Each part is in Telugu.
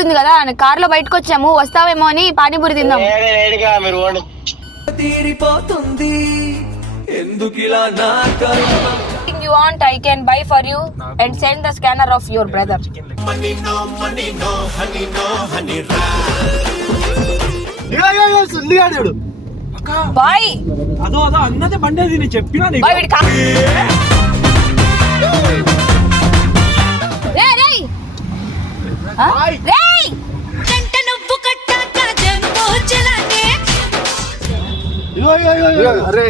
పడుతుంది కదా, కార్ లో బయటకు వచ్చాము, వస్తావేమో అని పానీపూరి తిందాం. తీరిపోతుంది ఎందుకిలా నా కర్మ. You want, I can buy for you and send the scanner of your brother. Money no honey no honey సుందిగాడు Buy. అదో అన్నదే బండేది నేను చెప్పినా నీకు. Buy వీడి రేయ్ రేయ్ రేయ్ కంట నువ్వు కట్టాక జంబో చలానే అరే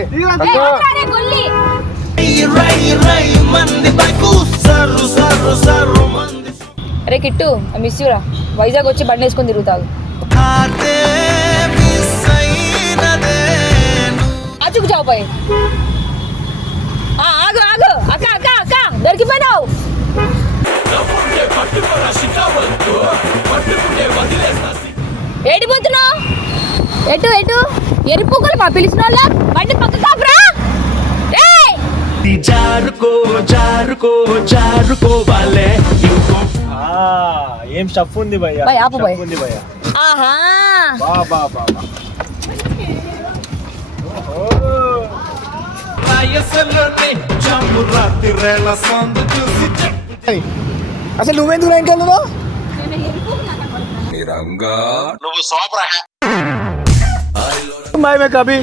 అరే గొల్లి మంది బైకు సర్రు సర్రు సర్రు మంది. అరే కిట్టు ఐ మిస్ యూ రా. వైజాగ్ వచ్చి బండి వేసుకొని తిరుగుతావు. ఆతే మిస్ అయినదే అచ్చుకు చావు పోయి. ఆగు ఆగు అక్క అక్క అక్క దొరికిపోయినావు. ఏడిపోతున్నావు? ఎటు ఎటు ఎరిపుకులు మా పిలిచిన వాళ్ళ బండి పక్క కాపురా. జారుకో జారుకో జారుకో వాలే ఏం స్టఫ్ ఉంది భయ్యా. భయ్ ఆపు భయ్. ఉంది భయ్యా. ఆహా బా బా బా బా. రాయసలోనే జమ్ము రాత్రి రేల సందు చూసి అసలు నువ్వెందుకు ఇంకెళ్ళు? నువ్వు సోపరా మై మే కభీ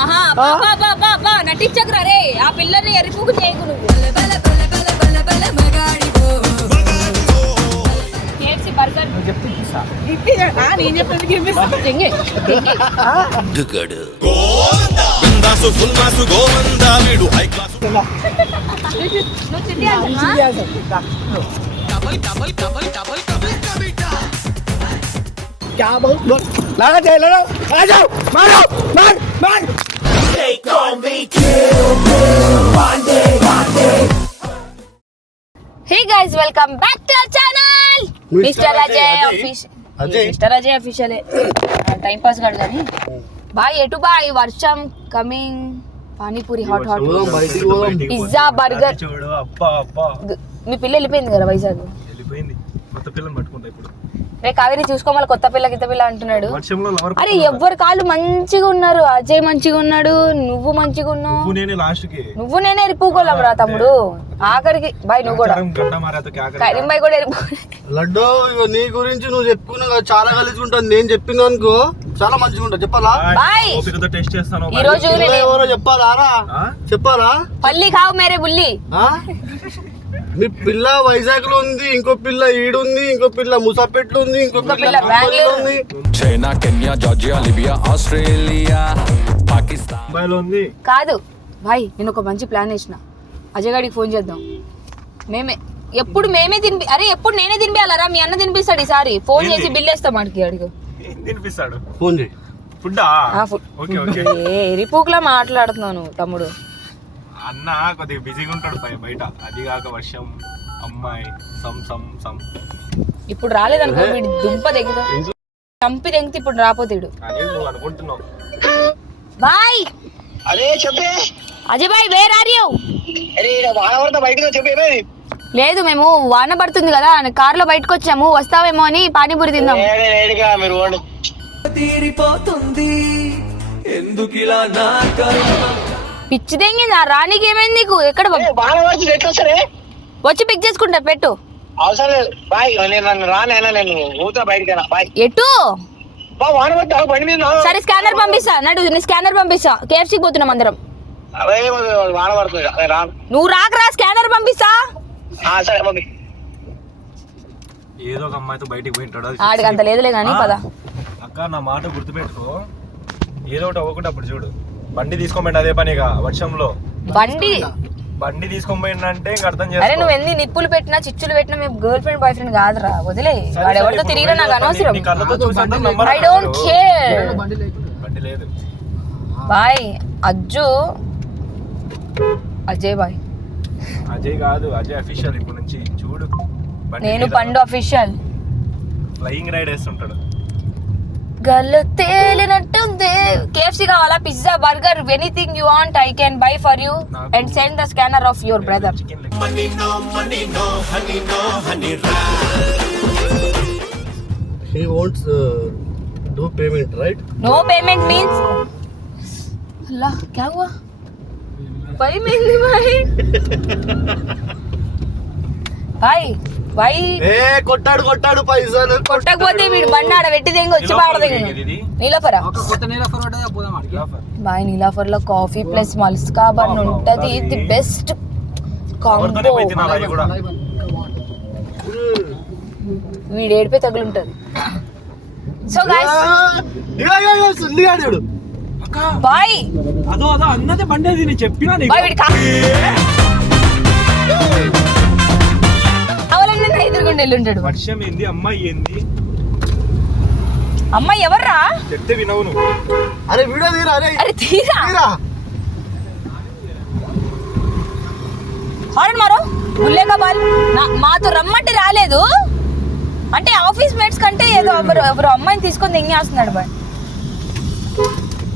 ఆహా బా బా బా బా నటించకురా రే. ఆ పిల్లని ఎరిపుకు చేయకు నువ్వు. KFC బర్గర్ చెంగే బిందాసు ఫుల్మాసు గోవిందా వీడు హై క్లాస్ నువ్వు తిండి అంటున్నా? क्या बहुत लगा जाए लड़ो आ जाओ मारो मार मार. Hey guys, welcome back to our channel. Mr. Ajay Official. Mr. Ajay Official. Time pass कर जानी. भाई एटू भाई वर्षम coming. Panipuri hot hot pizza burger. చూడు అబ్బా అబ్బా మీ పిల్ల వెళ్ళిపోయింది కదా వైజాగ్. వెళ్ళిపోయింది. కొత్త పిల్లని పట్టుకుంటా ఇప్పుడు. రే కావేరి చూసుకోమని కొత్త పిల్ల గిత్త పిల్ల అంటున్నాడు. వర్షంలో లవర్. అరే ఎవ్వరు కాళ్ళు మంచిగా ఉన్నారు. అజయ్ మంచిగా ఉన్నాడు, నువ్వు మంచిగా ఉన్నావు. నువ్వు నేనే లాస్ట్ కి. నువ్వు నేనే ఎరిపుకోలేం రా తమ్ముడు. ఆఖరికి బాయ్ నువ్వు కూడా కరీం బాయ్ కూడా ఎరిపు. లడ్డు ఇగో నీ గురించి నువ్వు చెప్పుకున్నా చాలా కలిసి ఉంటుంది. నేను చెప్పింది అనుకో చాలా మంచిగా ఉంటుంది. చెప్పాలా? బాయ్ టెస్ట్ చేస్తాను. ఈ రోజు ఎవరో చెప్పాలా రా? చెప్పాలా? పల్లి కావు మేరే బుల్లి. మీ పిల్ల వైజాగ్ లో ఉంది, ఇంకో పిల్ల ఈడుంది, ఇంకో పిల్ల ముసాపేట్లో ఉంది, ఇంకో పిల్ల బెంగళూరు ఉంది. China Kenya Georgia Libya Australia Pakistan ఉంది. కాదు బాయ్, నేను ఒక మంచి ప్లాన్ వేసిన. అజయ్ గారికి ఫోన్ చేద్దాం. ఎప్పుడు మేమే తినిపి. అరే ఎప్పుడు నేనే తినిపించాలరా? మీ అన్న తినిపిస్తాడు ఈసారి. ఫోన్ చేసి బిల్ వేస్తాం అడిగి అడిగి తినిపిస్తాడు. ఫోన్ చేయి. ఫుడ్డా? Okay okay. రిపోక్లా మాట్లాడుతున్నాను తమ్ముడు. అన్న కొద్దిగా బిజీగా ఉంటాడు బయట. అది కాక వర్షం అమ్మాయి సమ్ సమ్ సమ్. ఇప్పుడు రాలేదనుకో వీడి దుంప దగ్గర చంపి తెంగితే ఇప్పుడు రాపోతాడు. అని నువ్వు అనుకుంటున్నావు. బాయ్ అరే చెప్పే అజయ్ బాయ్ వేర్ ఆర్ యు? అరే వానవరద బయటకు చెప్పే. లేదు మేము వాన పడుతుంది కదా, కార్ లో బయటకు వచ్చాము, వస్తావేమో అని పానీపూరి తిందాం. మీరు తీరిపోతుంది ఎందుకిలా నా కర్మ. పిచ్చి తెంగింది. రానికి ఏమైంది నీకు? ఎక్కడ వానవరద ఎట్లా సరే వచ్చి పిక్ చేసుకుంటా పెట్టు. అవసరం లేదు బాయ్. నేను రానైనా నేను ఊతా బయటకైనా బాయ్. ఎటు వానవరద బండి మీద సరే స్కానర్ పంపిస్తా. నడు నీ స్కానర్ పంపిస్తా. KFC పోతున్నాం అందరం. వానవరద రాను. నువ్వు రాకరా, స్కానర్ పంపిస్తా. సరే మమ్మీ. ఏదో ఒక అమ్మాయితో బయటికి పోయింటాడు. ఆడికి అంత లేదులే కానీ పద. అక్క నా మాట గుర్తుపెట్టుకో. ఏదో ఒకటి అవ్వకుండా అప్పుడు చూడు. బండి తీసుకోమండి అదే పనిగా వర్షంలో. బండి తీసుకోమంటే ఇంకా అర్థం అరే చేసుకో. నువ్వు ఎన్ని నిప్పులు పెట్టినా చిచ్చులు పెట్టినా మీ గర్ల్ ఫ్రెండ్ బాయ్ ఫ్రెండ్ కాదురా, వదిలే. వాడు ఎవరితో తిరిగినా నాకు అనవసరం. I don't care. బండి లేదు. బాయ్ అజ్జు అజయ్ బాయ్. అజయ్ కాదు, అజయ్ అఫీషియల్ ఇప్పుడు నుంచి చూడు. నేను పండు అఫీషియల్. ఫ్లయింగ్ రైడ్ వేస్తుంటాడు. గల్లు తేలినట్టుంది. KFC కావాలా? Pizza burger anything you want I can buy for you and send the scanner of your brother. he wants do payment, right? No payment means Allah क्या हुआ भाई मेहंदी भाई भाई కొట్టాడు పైసలు కొట్టకపోతే వీడు బండి ఆడ పెట్టి తెంగి వచ్చి పాడదే నీలాఫరా బాయ్ నీలాఫర్ లో కాఫీ ప్లస్ మల్స్కా బన్ ఉంటది ది బెస్ట్ కాంబో వీడు ఏడిపోయి తగులుంటది సో గైస్ సుల్లిగాడు బాయ్ అదో అన్నదే బండేది నేను చెప్పినా బాయ్ వీడి కావాలన్నా ఎదురుగుండి వెళ్ళుంటాడు వర్షం ఏంది అమ్మాయి ఏంది అమ్మాయి ఎవర్రా చెప్తే వినవు నువ్వు అరే వీడియో తీరా అరే తీరా హారన్ మారో గుల్లేగా బాల్ మాతో రమ్మంటే రాలేదు అంటే ఆఫీస్ మేట్స్ కంటే ఏదో ఎవరు అమ్మాయిని తీసుకొని ఎంగేస్తున్నాడు బాయ్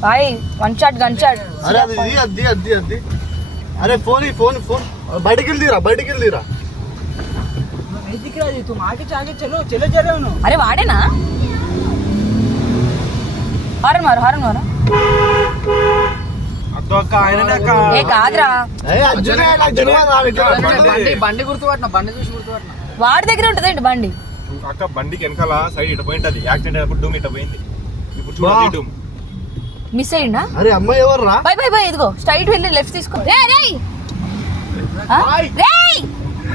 బాయ్ వన్ షాట్ గన్ షాట్ అరే అది అరే ఫోన్ బయటికి వెళ్ళిరా అరే వాడేనా హారన్ మారో అదో అక్క ఆయననే అక్క ఏ కాదురా బండి గుర్తుపట్టిన బండి చూసి గుర్తుపట్టిన వాడి దగ్గర ఉంటదండి బండి అక్క బండికి వెనకాల సైడ్ ఇటు పోయింటది యాక్సిడెంట్ అయినప్పుడు డూమ్ ఇటు పోయింది ఇప్పుడు చూడండి డూమ్ మిస్ అయ్యిందా అరే అమ్మాయి ఎవర్రా బాయ్ ఇదిగో స్ట్రైట్ వెళ్ళి లెఫ్ట్ తీసుకో రేయ్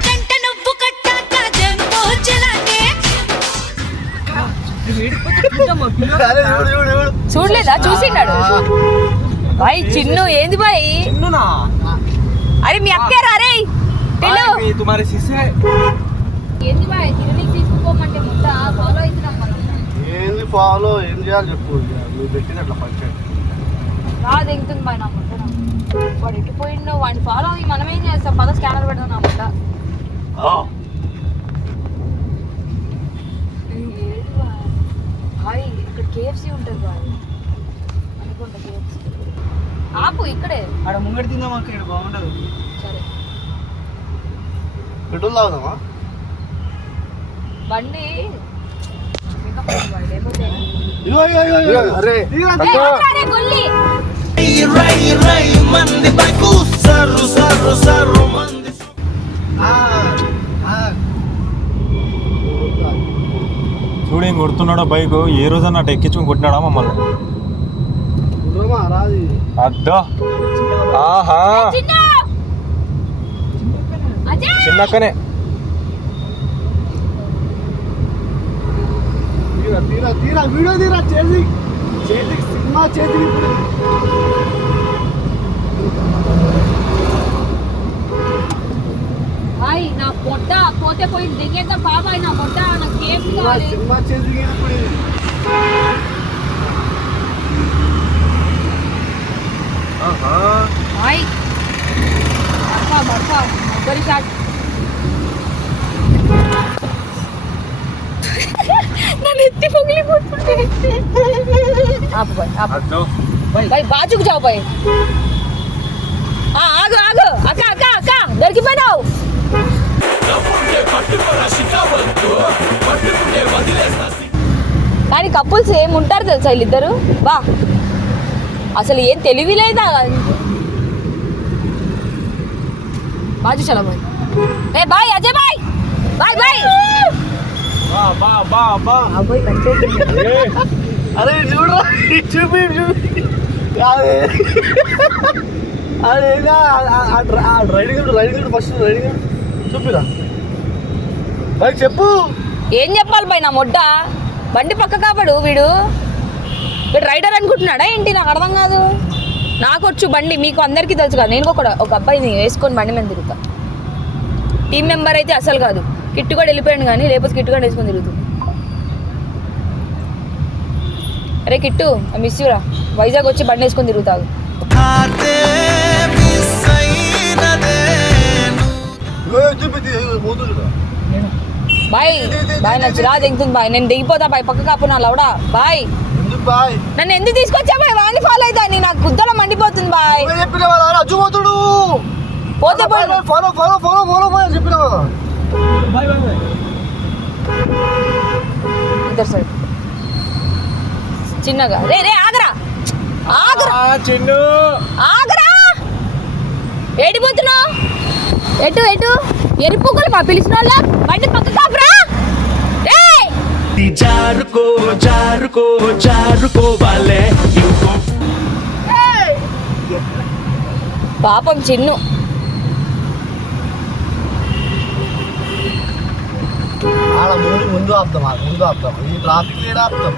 కంట నువ్వు కట్టాక జంబో చెలానే అరే చూడు చూడలేదా చూసిన్నాడు బాయ్ చిన్ను ఏంది బాయ్ చిన్నునా అరే మీ అక్కేరా రే పిల్లు తుమారి సిస్సే ఏంది బాయ్ తిరగనికి తీసుకుపోమంటే ముద్ద ఫాలో అవుతున్నాం మనం ఏంది ఫాలో ఏం చేయాలి చెప్పు నువ్వు పెట్టినట్ల పంచాయతీ రాదు ఎంతుంది బాయ్ నా ముద్ద వాడు ఎటు పోయిండో వాడిని ఫాలో అయ్యి మనం ఏం చేస్తాం పద స్కానర్ పెడదాం నా ముద్ద బాయ్ ఇక్కడ కేఎఫ్సి ఉంటుంది బాయ్ అనుకుంటా కేఎఫ్సి ఆపు ఇక్కడే ఆడ ముంగడి తిందాం అక్క ఇక్కడ బాగుండదు సరే పెట్రోల్ తాగుదామా బండి లేకపోతే అరే అరే గొల్లి చూడు ఏం కొడుతున్నాడో బైక్ ఏ రోజన్నా అటు ఎక్కించుకుని కొట్టినాడా మమ్మల్ని రాది అద్దా ఆహా చిన్న అజయ్ చిన్నక్కనే తీరా వీడియో తీరా చేతికి సినిమా చేతికి ఇప్పుడు బాయ్ నా పొట్ట పోతే పోయి దిగేద్దాం బాబాయ్ నా పొట్ట నాకు కేఎఫ్సి కావాలి సినిమా చేతికి ఇప్పుడు బాయ్ బర్ఫా మొగ్గరి షాట్ నన్ను ఎత్తి పొగిలిపోతుంటే ఆపు బాయ్ ఆపు అద్దో బాయ్ బాజుకు జావు బాయ్ ఆగు అక్క దొరికిపోయినావు కానీ కపుల్స్ ఏముంటారు తెలుసా వీళ్ళిద్దరు బా అసలు ఏం తెలివి లేదా బాజు చలో బాయ్ ఏ బాయ్ అజయ్ బాయ్ బా అరే చూడు చూపి అదే రైడింగ్ ఫస్ట్ రైడింగ్ చూపిరా బైక్ చెప్పు ఏం చెప్పాలి బాయ్ నా మొడ్డ బండి పక్క కాపాడు వీడు రైడర్ అనుకుంటున్నాడా ఏంటి నాకు అర్థం కాదు నాకు వచ్చు బండి మీకు అందరికీ తెలుసు కదా నేను కూడా ఒక అబ్బాయిని వేసుకొని బండి మీద తిరుగుతా టీం మెంబర్ అయితే అసలు కాదు కిట్టు కూడా వెళ్ళిపోయాడు కానీ లేకపోతే కిట్టు కూడా వేసుకొని తిరుగుతుంది అరే కిట్టు మిస్ యూరా వైజాగ్ వచ్చి బండి వేసుకొని తిరుగుతావు బాయ్ నా చిరా దిగుతుంది బాయ్ నేను దిగిపోతా బాయ్ పక్క కాపు నా లవడా బాయ్ నన్ను ఎందుకు తీసుకొచ్చా బాయ్ వాడిని ఫాలో అవుతా నీ నాకు గుద్దలో మండిపోతుంది బాయ్ పోతే ఫాలో చెప్పిన ఇద్దరు సైడ్ చిన్నగా రే రే ఆగరా ఆగరా చిన్ను ఆగరా ఏడిపోతున్నావు ఎటు ఎటు ఎరిపుకులు మా పిలిచిన వాళ్ళ బండి పక్క కాపురా జారుకో జారుకో జారుకో వాళ్ళే ఇంకో పాపం చిన్ను ఆడ ముందు ఆపుతాం ఈ ట్రాఫిక్ ఏడ ఆపుతాం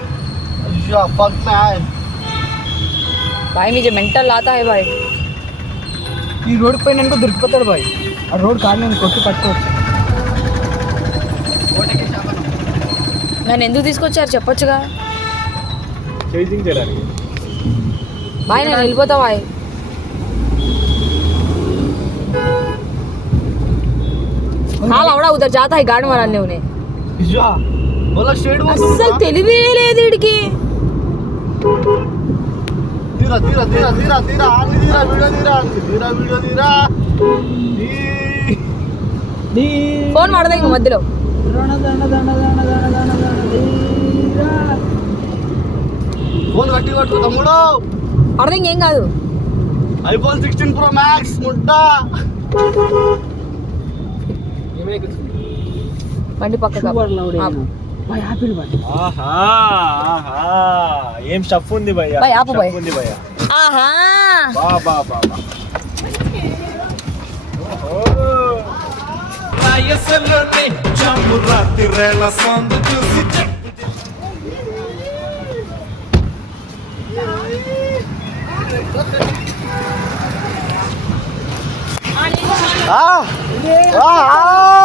అయ్యో ఫక్ మ్యాన్ भाई मुझे मेंटल आता है भाई ఈ రోడ్ పైన అనుకో దొరికిపోతాడు బాయ్ ఆ రోడ్ కాదు కొట్టి పట్టుకోవచ్చు నన్ను ఎందుకు తీసుకొచ్చారు చెప్పొచ్చుగా చేసింగ్ చేయడానికి బాయ్ నేను వెళ్ళిపోతా బాయ్ हाल आवड़ा उधर जाता है गाड़ी मारने उन्हें ఇయ్యా వాళ్ళ స్టేట్ అస్సలు తెలివే లేదు వీడికి తీరా తీరా తీరా తీరా తీరా ఆగి తీరా వీడియో తీరా ఫోన్ వాడదా ఇంక మధ్యలో ఫోన్ గట్టి కొట్టు తమ్ముడు అర్థం ఇంకేం కాదు ఐఫోన్ 16 ప్రో మ్యాక్స్ ముట్టా బండి పక్క ఆహా ఆహా ఏం స్టఫ్ ఉంది భయ్యా భయ్, ఆపు భయ్. స్టఫ్ ఉంది భయ్యా ఆహా బా బా బా బా ఓహో రాయసలోనే జాము రాత్రి రేల సందు చూసి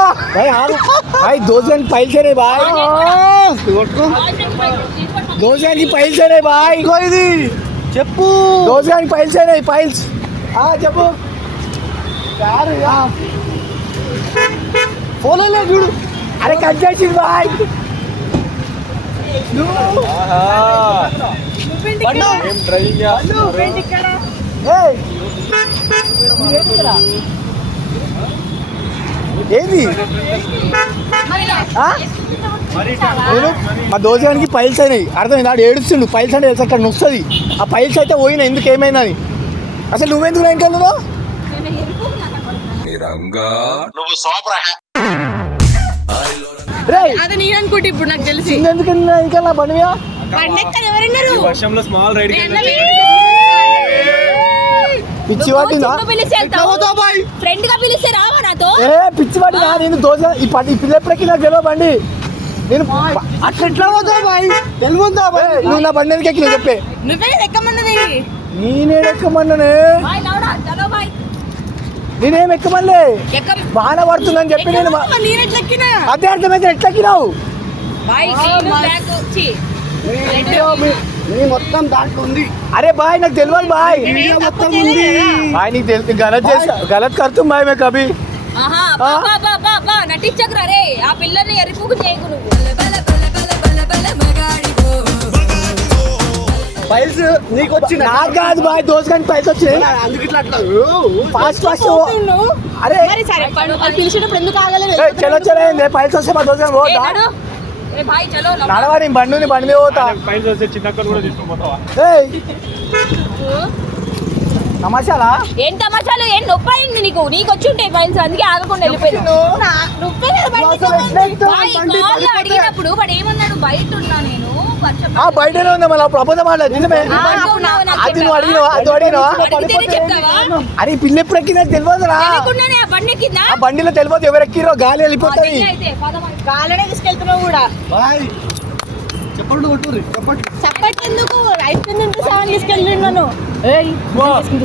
भाई 2 जन फाइल से रे भाई 2 जन की फाइल से रे भाई ఇది చెప్పు 2 जन फाइल से रे फाइल्स చెప్పు ఫోన్ లే చూడు अरे कट जाए भाई ఏం డ్రైవింగ్ ఏంది నేను మా దోజానికి పైల్స్ అయినాయి అర్థమైంది ఆడు ఏడుస్తుండు పైల్స్ అంటే తెలుసు అక్కడ నొస్తుంది ఆ పైల్స్ అయితే పోయినా ఎందుకు ఏమైందని అసలు నువ్వెందుకు నా ఇంకా నువ్వు రే అది నేను అనుకుంటే ఇప్పుడు నాకు తెలిసి ఎందుకు ఇంకా నా బండి మీద ఎవరన్నారు ఈ వర్షంలో స్మాల్ రైడ్ పిచ్చి పట్టిందా ఫ్రెండ్ గా పిలిస్తే రావా నాతో ఏ పిచ్చి పట్టిందా నేను దోజ ఈ పిల్ల ఎప్పుడెక్కి నాకు తెలియదు బండి నేను అట్లా ఎట్లా పోతావు బాయ్ తెలుగుందా బాయ్ నువ్వు నా బండి ఎందుకు ఎక్కి నువ్వు చెప్పే నువ్వే ఎక్కమన్నది నేనేం ఎక్కమన్నానే బాయ్ నౌడా చలో బాయ్ నేనేం ఎక్కమనిలే ఎక్కం బాగా పడుతుందని చెప్పి నేను నేను ఎట్లా ఎక్కినా అదే అర్థమైతే ఎట్లా ఎక్కినావు బాయ్ నేను బ్యాక్ చి నీ మొత్తం దాంట్లో ఉంది अरे भाई నాకు తెలియదు भाई వీడియో మొత్తం ఉంది भाई నీకు తెలుసు గలత్ చేసా గలత్ करतूं भाई मैं कभी ఆహా బా బా బా బా నటించకురా రే ఆ పిల్లని ఎరిపుకు చేయకు నువ్వు ఫైల్స్ నీకు వచ్చిన నాకు కాదు भाई దోస్ గంట పైసలు వచ్చాయి అందుకు ఇట్లా అట్లా ఫాస్ట్ ఫాస్ట్ अरे మరి సరే అది పిలిచేటప్పుడు ఎందుకు ఆగలేదు ए, चलो चलो ఏంది పైసలు వస్తే మా దోస్ గంట పోతా ఏ భాయ్ చలో నడవా నీ బండి ఉంది, బండి మీద పోతా పైన వస్తే చిన్నక్కలు కూడా తీసుకుపోతావా ఏయ్ తమాషాలా ఏం తమాషాలు ఏం నొప్పి అయింది నీకు నీకు వచ్చి ఉంటాయి ఫైల్స్ అందుకే ఆగకుండా వెళ్ళిపోయాను నొప్పే కదా బండి భాయ్ కాల్ అడిగినప్పుడు వాడు ఏమన్నాడు బయట ఉన్నా నేను వర్షం ఆ బయటనే ఉంది మళ్ళీ అప్పుడు అబద్ధం మాట్లాడు నిజమే అది నువ్వు అడిగినవా అది అడిగినవా అడిగితేనే చెప్తావా అరే ఈ పిల్ల ఎప్పుడు ఎక్కిందో తెలియదురా తెలియకుండానే ఆ బండి కింద ఆ బండిలో తెలియదు ఎవరు ఎక్కిరో గాలి వెళ్ళిపోతుంది అయితే కాలనే తీసుకెళ్తున్నావు కూడా బాయ్ చెప్పండి కొట్టుర్రి చెప్పండి చప్పటి ఎందుకు ఐస్ క్రీమ్ తింటూ సామాన్ తీసుకెళ్ళిన్నాను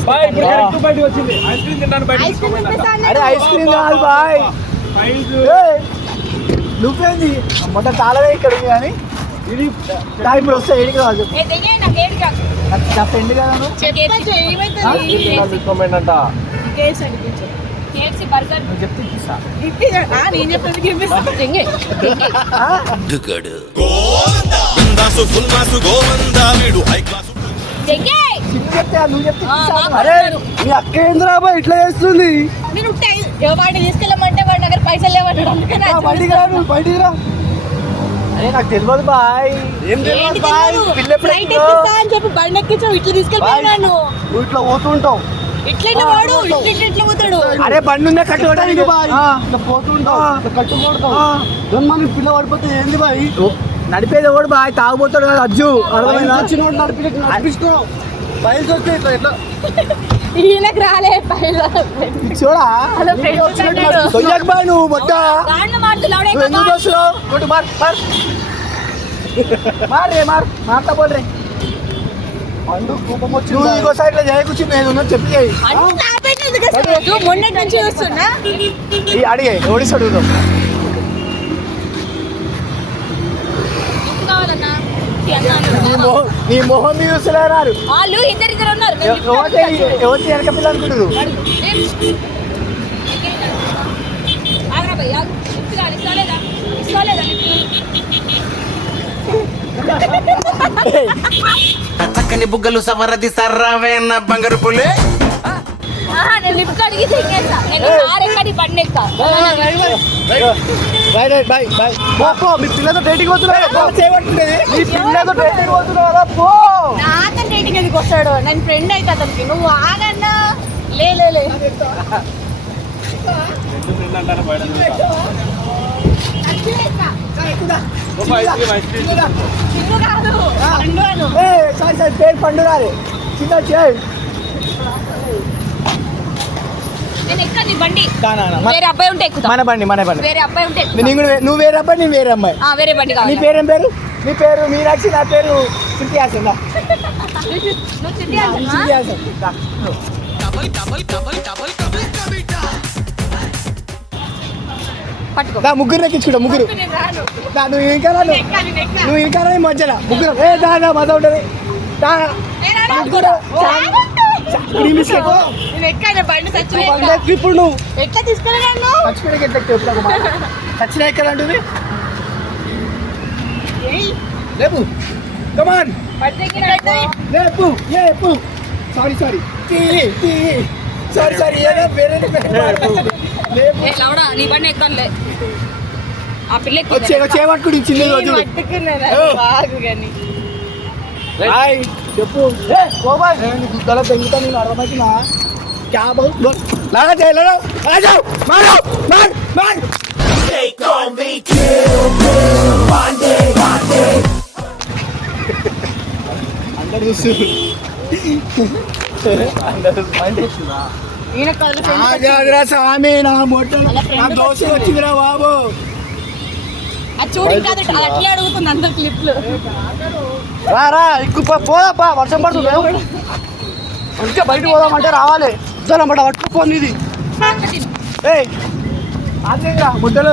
బాయ్ ఇప్పుడు కరెక్ట్ బయటికి వచ్చింది ఐస్ క్రీమ్ తిన్నాను బయటికి ఐస్ క్రీమ్ తింటూ అరే ఐస్ క్రీమ్ కాదు బాయ్ ఏయ్, నువ్వేంది మొత్తం చాలా ఇక్కడ ఉంది కానీ ఇది ఇప్పుడు వస్తే ఏడికి రాదు నా ఫ్రెండ్ కదా నువ్వు తీసుకోమంట నువ్వు చెప్తే ఇస్తా. చిట్టి చెప్తే నువ్వు చెప్తే ఇస్తా. అరే మీ అక్క ఏంద్రా బాయ్ ఇట్లా చేస్తుంది వాడిని తీసుకెళ్ళమంటే వాడి దగ్గర పైసలు లేవన్నాడు అందుకని బయటికి రా నువ్వు బయటికి రా అరే నాకు తెలియదు బాయ్. ఏం తెలియదు బాయ్. పిల్ల ఫ్లైట్ ఎక్కిస్తా అని చెప్పి బండి ఎక్కించావు, ఇట్లా తీసుకెళ్ళిపోయాను. నువ్వు ఇట్లా పోతుంటావు. ఇట్లా వాడు ఇట్లా పోతాడు. అరే బండి ఉందా కట్టుకోవడానికి బాయ్ ఇట్లా పోతుంటావు, ఇట్లా కట్టుకుంటావు. దాని మన పిల్ల పడిపోతే ఏంది బాయ్? నడిపేది ఎవడు బాయ్? తాగుపోతాడు కదా అజ్జు. అర్థమైందా? వచ్చినోడు నడిపిస్తున్నావు. బయలు వస్తే ఇట్లా ఇట్లా ఈయనకు రాలే పైన చూడా అలా ఫ్రెండ్స్ అన్నాడు. సొయ్యకు బాయ్ నువ్వు మొట్ట. దాంట్లో మాటలు లౌడే నువ్వు ఎందుకు వస్తున్నావు? కొట్టు మార్ మార్ మార్ రే మార్ మారుతా బోల్ రే. పండు కోపం వచ్చి నువ్వు ఇంకో సైడ్ లో చేయకూర్చి నేను ఉన్నా చెప్పి చేయి. అంత ఆపేట ఎందుకు అసలు? మొన్నటి నుంచి చూస్తున్నా. ఈ అడిగే ఓడిస్తాడు నువ్వు. కావాలన్నా నీ మొహం మీద చూస్తున్నారు. వాళ్ళు ఇద్దరు ఉన్నారు. ఎవరి వెనక పిల్ల అనుకుంటారు. ఆగ్రా భయ్యా, ఇస్తాలేదా చక్కని బుగ్గలు సవరది సర్రావేన్న బంగారు పులే నేను లిఫ్ట్ అడిగి చెక్కేస్తా. నేను ఆరెక్కడి బండి ఎక్కుతా. Bye bye bye. పో మీ పిల్లతో డేటింగ్ పోతున్నారా? చేయబట్టుండేది మీ పిల్లతో డేటింగ్ పోతున్నారా? పో. నాతో డేటింగ్ ఎందుకు వస్తాడు? నేను ఫ్రెండ్ అయితే అతనికి. నువ్వు ఆగన్నా. లే లే లే. చిన్ను కాదు, పండు అను. సారీ సారీ పేరు పండు రాలే. చిన్న చేయి. నేను ఎక్కడి నీ బండి. కానా వేరే అబ్బాయి ఉంటే ఎక్కుతా. మన బండి మన బండి. వేరే అబ్బాయి ఉంటే ఎక్కుతా. నేను కూడా నువ్వు వేరే అబ్బాయి నేను వేరే అమ్మాయి. వేరే బండి నీ కావాలి. పేరేం పేరు? నీ పేరు మీనాక్షి, నా పేరు శృతి హాసన్. నువ్వు చిట్టి అంటున్నా? శృతి హాసన్. పట్టుకో. దా ముగ్గురు ఎక్కించుకుంటా ముగ్గురు. నేను రాను. దా నువ్వు ఇంకా రాను. నేను ఎక్కా. నువ్వు ఇంకా రా మధ్యలో ముగ్గురు. దా మజా ఉంటుంది. దా నేను రాను. ముగ్గురు. Cream biscuit. నేను ఎక్కాను బండి సచ్చిపోయి. పండక్కి ఇప్పుడు నువ్వు ఎట్లా తీసుకెళ్ళాను? చచ్చిపోయిన ఎట్లా చెప్తావు? చచ్చిన ఎక్కడ అంటుంది? లేపు కమాన్ పడి దగ్గర లేపు లేపు. సారీ సారీ సారీ సారీ ఏదో వేరే లేపు. లవడా నీ బండి ఎక్కనులే. ఆ పిల్ల వచ్చి చేపట్టుకుని చిన్న రోజు. బాగు కానీ హాయ్ చెప్పు. గోపాల్ గుద్దల పెంగుతా నేను అర్థమవుతున్నా. క్యా బహుత్ లాగా చేయలేడు. మారు మార్ మార్. అందరు చూస్తున్నారు. ఈయన ఆగాదిరా స్వామి నా మొట్టలు నా దోశ వచ్చిందిరా బాబు. అది చూడు కాదు, అది అట్లే అడుగుతుంది అందరు క్లిప్లు. రా ఎక్కువ పోదాపా, వర్షం పడుతుంది. అందుకే బయట పోదామంటే రావాలి. ఇద్దరమాట పట్టుకుపోయింది ఇది. ఏయ్ అదేగా ముద్దలు